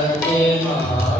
Santa Maria.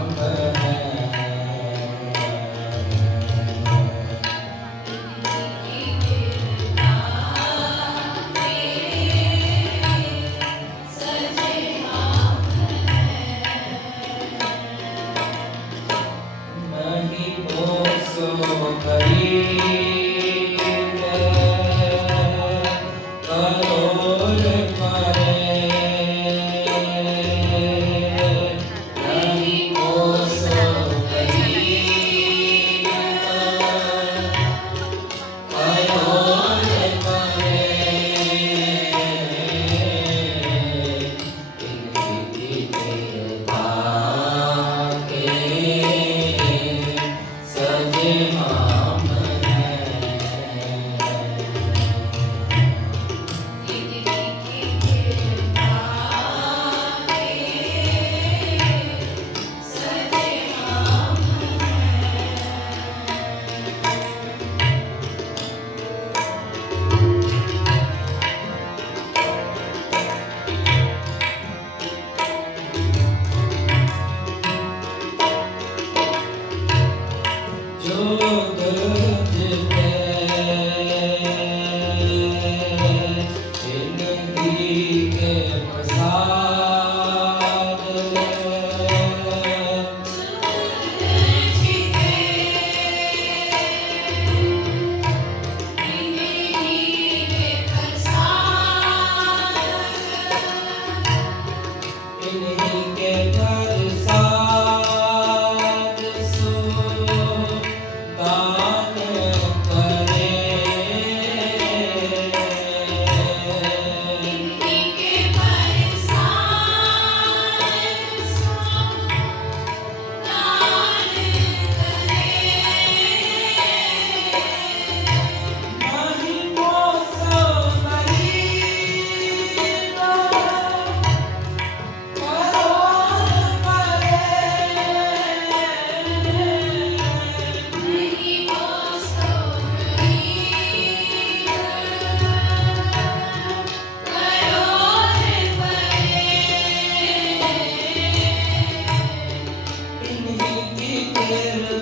tera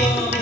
Lord.